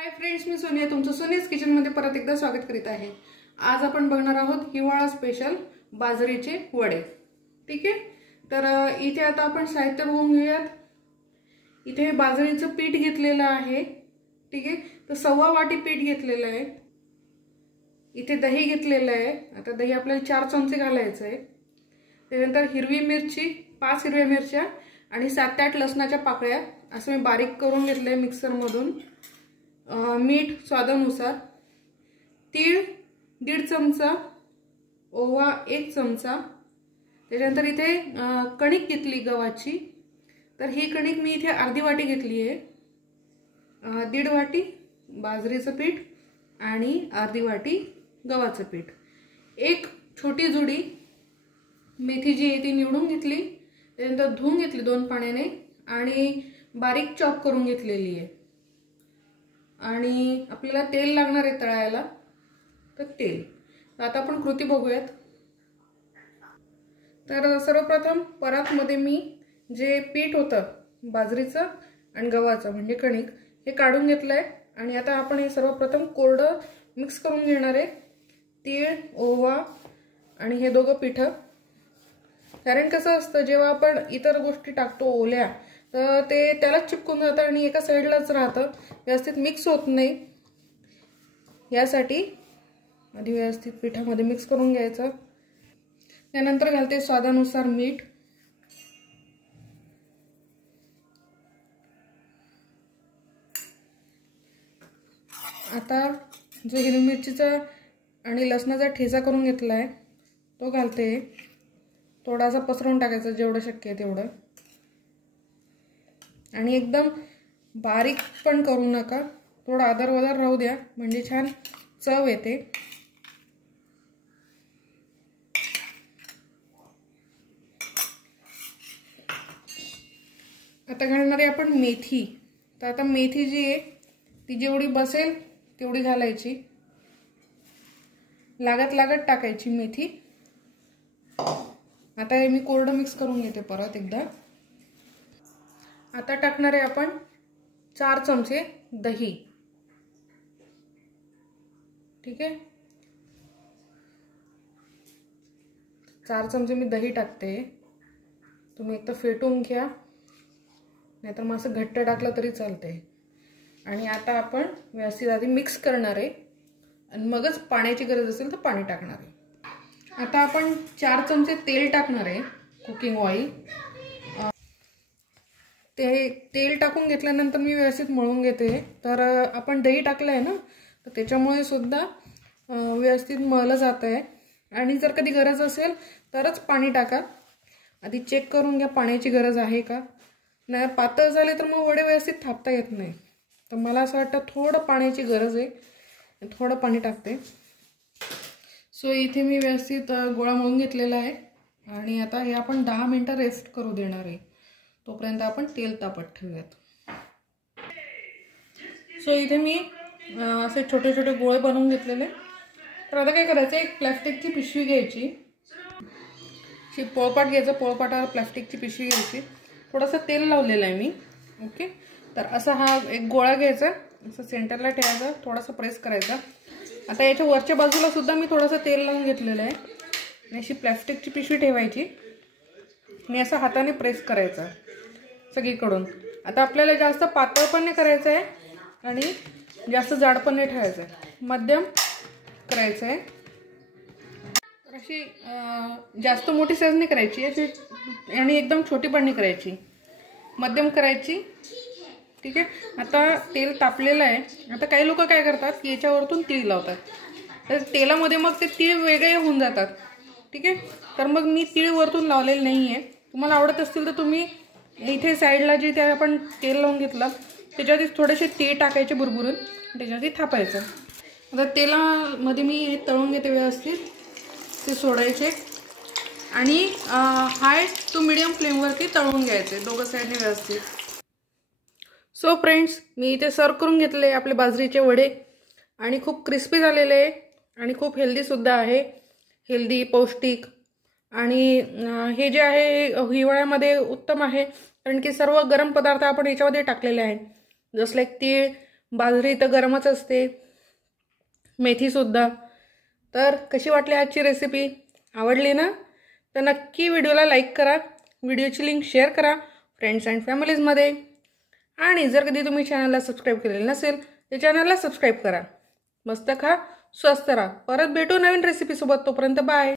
Hi friends, मी सोनिया तुमचं सोनियाज किचनमध्ये परत एकदा स्वागत करीत आहे। आज आपण बघणार आहोत हिवाळा स्पेशल बाजरीचे वडे। ठीक आहे, तर इथे आता आपण साहित्य बघून घेऊयात। इथे बाजरीचं पीठ घेतलेलं आहे। ठीक आहे, तर 1.25 वाटी पीठ घेतलेलं आहे। इथे दही घेतलेलं आहे। आता दही आपल्याला 4 चमचे घालायचं आहे। त्यानंतर हिरवी मिरची 5 हिरव्या मिरच्या आणि 7 ते 8 लसणाच्या पाकळ्या असं मी बारीक करून घेतले मिक्सर मधून। मीठ स्वादानुसार, तीळ 1.5 चमचा, ओवा 1 चमचा। त्यानंतर इथे कणिक घेतली गव्हाची, तर ही कणिक मी इथे अर्धी वाटी घेतली आहे। 1.5 वाटी बाजरीचं पीठ आणि अर्धी वाटी गव्हाचं पीठ। एक छोटी जुडी मेथी जी आहे ती निवडून घेतली, त्यानंतर धुवून घेतली 2 पाण्याने आणि बारीक चॉप करून घेतलेली आहे। आणि आपल्याला तेल लागणार आहे तळायला, तर तेल। आता आपण कृती बघूयात। तर सर्वप्रथम परातमध्ये मी जे पीठ होतं बाजरीचं आणि गव्हाचं म्हणजे कणिक हे काढून घेतलंय आणि आता आपण हे सर्वप्रथम कोरडं मिक्स करून घेणार आहे। तीळ, ओवा आणि हे दोघं पीठ। कारण कसं असतं, जेव्हा आपण इतर गोष्टी टाकतो ओल्या तर ते त्यालाच चिपकून जातं आणि एका साईडलाच राहतं, व्यवस्थित मिक्स होत नाही। यासाठी आधी व्यवस्थित पिठामध्ये मिक्स करून घ्यायचं। त्यानंतर घालते स्वादानुसार मीठ। आता जो हिरवी मिरचीचा आणि लसणाचा ठेचा करून घेतलाय तो घालते। थोडासा पसरवून टाकायचा जेवढं शक्य आहे तेवढं, आणि एकदम बारीक पण करू नका, थोडा आदरवदर राहू द्या म्हणजे छान चव येते। आता घालणार आहे आपण मेथी। तर आता मेथी जी आहे ती जेवढी बसेल तेवढी घालायची, लागत लागत टाकायची मेथी। आता हे मी कोरडं मिक्स करून घेते परत एकदा। आता टाकणार आहे आपण 4 चमचे दही। ठीक आहे, 4 चमचे मी दही टाकते। तुम्ही एक तर फेटून घ्या, नाहीतर मग असं घट्ट टाकलं तरी चालते। आणि आता आपण व्यवस्थित आधी मिक्स करणार आहे आणि मगच पाण्याची गरज असेल तर पाणी टाकणार आहे। आता आपण 4 चमचे तेल टाकणार आहे, कुकिंग ऑइल। ते तेल टाकून घेतल्यानंतर मी व्यवस्थित मळून घेते। तर आपण दही टाकलं आहे ना, तर त्याच्यामुळे सुद्धा व्यवस्थित मळलं जात आहे। आणि जर कधी गरज असेल तरच पाणी टाका, आधी चेक करून घ्या पाण्याची गरज आहे का। नाही पातळ झाले तर मग वडे व्यवस्थित थापता येत नाही। तर मला असं वाटतं थोडं पाण्याची गरज आहे, थोडं पाणी टाकते। सो इथे मी व्यवस्थित गोळा मळून घेतलेला आहे आणि आता हे आपण 10 मिनिटं रेस्ट करू देणार आहे। तोपर्यंत आपण तेल तापत ठेवूयात। सो इथे मी असे छोटे छोटे गोळे बनवून घेतलेले। तर आता काय करायचं, एक प्लास्टिकची पिशवी घ्यायची, पोळपाट घ्यायचा, पोळपाटावर प्लास्टिकची पिशवी घ्यायची, थोडंसं तेल लावलेलं आहे मी। ओके, तर असा हा एक गोळा घ्यायचा, असं सेंटरला ठेवायचा, थोडासा प्रेस करायचा। आता याच्या वरच्या बाजूला सुद्धा मी थोडंसं तेल लावून घेतलेलं आहे आणि अशी प्लास्टिकची पिशवी ठेवायची आणि असं हाताने प्रेस करायचं सगळीकडून। आता आपल्याला जास्त पातळ पण नाही करायचं आहे आणि जास्त जाड पण नाही ठेवायचं आहे, मध्यम करायचं आहे। तर अशी जास्त मोठी साईज नाही करायची अशी आणि एकदम छोटी पण नाही करायची, मध्यम करायची। ठीक आहे, आता तेल तापलेलं आहे। आता काही लोक काय करतात की याच्यावरतून तीळ लावतात, तर तेलामध्ये मग ते तीळ वेगळे होऊन जातात। ठीक आहे, तर मग मी तीळ वरतून लावलेलं नाही आहे। तुम्हाला आवडत असतील तर तुम्ही इथे साईडला जे ते आपण तेल लावून घेतलं त्याच्यावरती थोडेसे तीळ टाकायचे बुरबुरून, त्याच्यावरती थापायचं। आता तेलामध्ये मी हे तळून घेते व्यवस्थित, ते सोडायचे आणि हाय टू मीडियम फ्लेमवरती तळून घ्यायचे दोघं साईडने व्यवस्थित। सो फ्रेंड्स, मी इथे सर्व करून घेतले आपले बाजरीचे वडे आणि खूप क्रिस्पी झालेले आहे आणि खूप हेल्दी सुद्धा आहे, हेल्दी पौष्टिक। आणि हे जे आहे हिवाळ्यामध्ये उत्तम आहे, कारण की सर्व गरम पदार्थ आपण याच्यामध्ये टाकलेले आहेत, जसं एक तीळ, बाजरी तर गरमच असते, मेथीसुद्धा. तर कशी वाटली आजची रेसिपी? आवडली ना? तर नक्की व्हिडिओला लाईक करा, व्हिडिओची लिंक शेअर करा फ्रेंड्स अँड फॅमिलीजमध्ये. आणि जर कधी तुम्ही चॅनलला सबस्क्राईब केलेलं नसेल तर चॅनलला सबस्क्राईब करा. मस्त खा, स्वस्त राहा. परत भेटू नवीन रेसिपीसोबत. तोपर्यंत बाय.